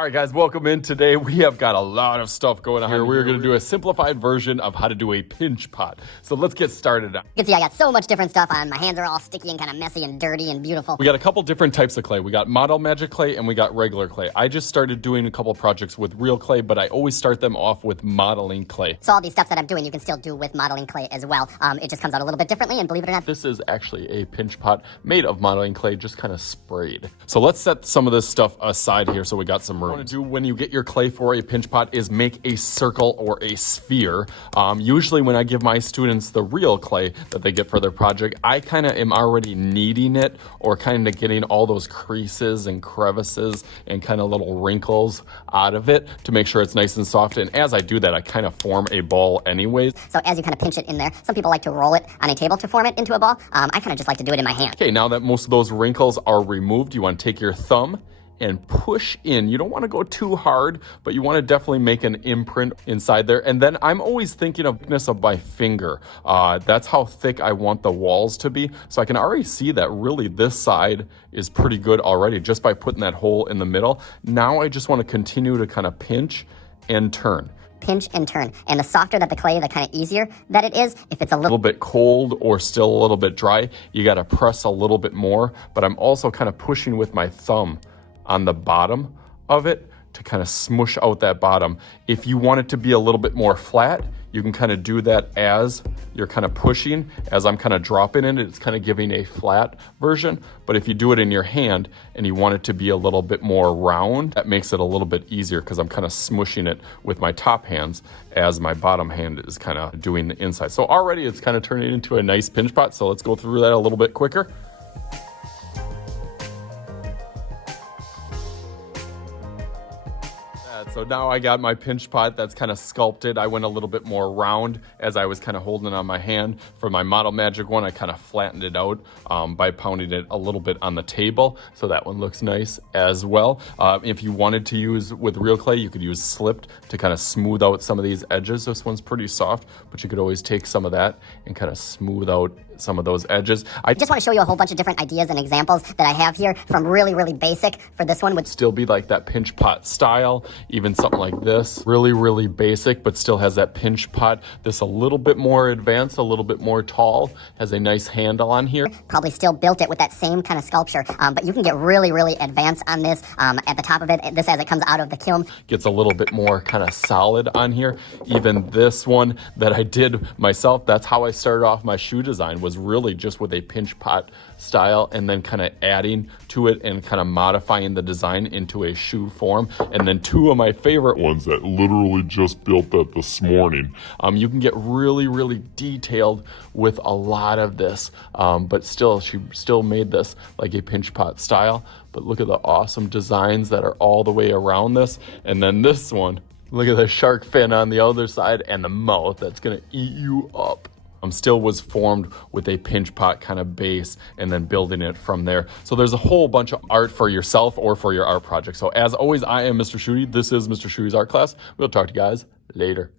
All right, guys, welcome in. Today we have got a lot of stuff going on here. We're going to do a simplified version of how to do a pinch pot. So let's get started. You can see I got so much different stuff on. My hands are all sticky and kind of messy and dirty and beautiful. We got a couple different types of clay. We got model magic clay and we got regular clay. I just started doing a couple projects with real clay, but I always start them off with modeling clay. So all these steps that I'm doing, you can still do with modeling clay as well. It just comes out a little bit differently, and believe it or not, this is actually a pinch pot made of modeling clay, just kind of sprayed. So let's set some of this stuff aside here so we got some room. What you want to do when you get your clay for a pinch pot is make a circle or a sphere. Usually when I give my students the real clay that they get for their project, I kind of am already kneading it or kind of getting all those creases and crevices and kind of little wrinkles out of it to make sure it's nice and soft. And as I do that, I kind of form a ball anyways. So as you kind of pinch it in there, some people like to roll it on a table to form it into a ball. I kind of just like to do it in my hand. Okay, now that most of those wrinkles are removed, you want to take your thumb and push in. You don't want to go too hard, but you want to definitely make an imprint inside there. And then I'm always thinking of thickness of my finger. That's how thick I want the walls to be. So I can already see that really this side is pretty good already just by putting that hole in the middle. Now I just want to continue to kind of pinch and turn. Pinch and turn. And the softer that the clay, the kind of easier that it is. If it's a little bit cold or still a little bit dry, you got to press a little bit more. But I'm also kind of pushing with my thumb on the bottom of it to kind of smush out that bottom. If you want it to be a little bit more flat, you can kind of do that as you're kind of pushing, as I'm kind of dropping in it, it's kind of giving a flat version. But if you do it in your hand and you want it to be a little bit more round, that makes it a little bit easier because I'm kind of smushing it with my top hands as my bottom hand is kind of doing the inside. So already it's kind of turning into a nice pinch pot. So let's go through that a little bit quicker. So now I got my pinch pot that's kind of sculpted. I went a little bit more round as I was kind of holding it on my hand. For my Model Magic one, I kind of flattened it out by pounding it a little bit on the table. So that one looks nice as well. If you wanted to use with real clay, you could use slipped to kind of smooth out some of these edges. This one's pretty soft, but you could always take some of that and kind of smooth out some of those edges. I just want to show you a whole bunch of different ideas and examples that I have here from really, really basic. For this one would still be like that pinch pot style, even something like this. Really, really basic, but still has that pinch pot. This a little bit more advanced, a little bit more tall, has a nice handle on here. Probably still built it with that same kind of sculpture, but you can get really, really advanced on this. At the top of it, this as it comes out of the kiln. Gets a little bit more kind of solid on here. Even this one that I did myself, that's how I started off my shoe design, was really just with a pinch pot style and then kind of adding to it and kind of modifying the design into a shoe form. And then two of my favorite ones that literally just built that this morning. You can get really, really detailed with a lot of this, but still, she still made this like a pinch pot style. But look at the awesome designs that are all the way around this. And then this one, look at the shark fin on the other side and the mouth that's gonna eat you up. Still was formed with a pinch pot kind of base and then building it from there. So there's a whole bunch of art for yourself or for your art project. So as always, I am Mr. Shooty. This is Mr. Shooty's art class. We'll talk to you guys later.